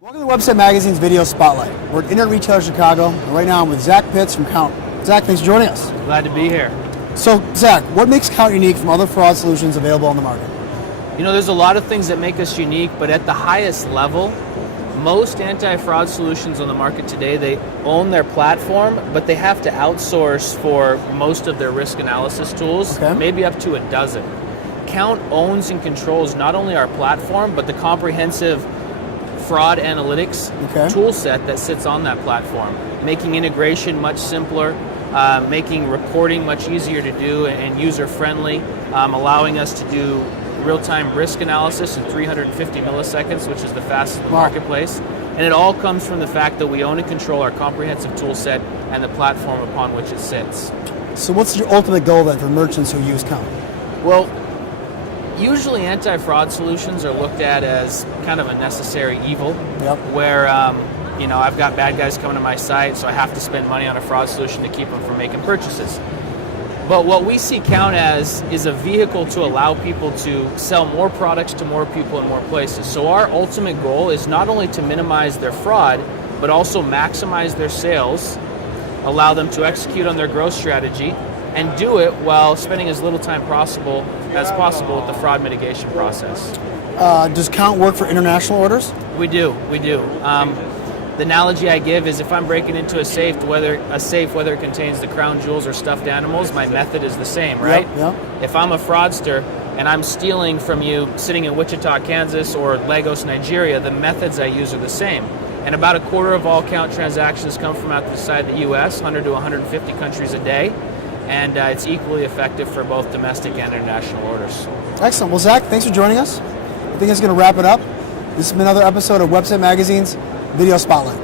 Welcome to Website Magazine's Video Spotlight. We're at Internet Retailer Chicago, and right now I'm with Zach Pitts from Kount. Zach, thanks for joining us. Glad to be here. So, Zach, what makes Kount unique from other fraud solutions available on the market? You know, there's a lot of things that make us unique, but at the highest level, most anti-fraud solutions on the market today, they own their platform, but they have to outsource for most of their risk analysis tools, maybe up to a dozen. Kount owns and controls not only our platform, but the comprehensive fraud analytics tool set that sits on that platform, making integration much simpler, making reporting much easier to do and user-friendly, allowing us to do real-time risk analysis in 350 milliseconds, which is the fastest in the marketplace. And it all comes from the fact that we own and control our comprehensive tool set and the platform upon which it sits. So what's your ultimate goal then for merchants who use Kount? Well, usually anti-fraud solutions are looked at as kind of a necessary evil, where I've got bad guys coming to my site, so I have to spend money on a fraud solution to keep them from making purchases. But what we see Kount as is a vehicle to allow people to sell more products to more people in more places. So our ultimate goal is not only to minimize their fraud, but also maximize their sales, allow them to execute on their growth strategy, and do it while spending as little time possible with the fraud mitigation process. Does Kount work for international orders? We do. The analogy I give is if I'm breaking into a safe, whether it contains the crown jewels or stuffed animals, my method is the same, right? If I'm a fraudster and I'm stealing from you sitting in Wichita, Kansas or Lagos, Nigeria, the methods I use are the same. And about a quarter of all Kount transactions come from outside the U.S., 100 to 150 countries a day. And it's equally effective for both domestic and international orders. Excellent. Well, Zach, thanks for joining us. I think that's going to wrap it up. This has been another episode of Website Magazine's Video Spotlight.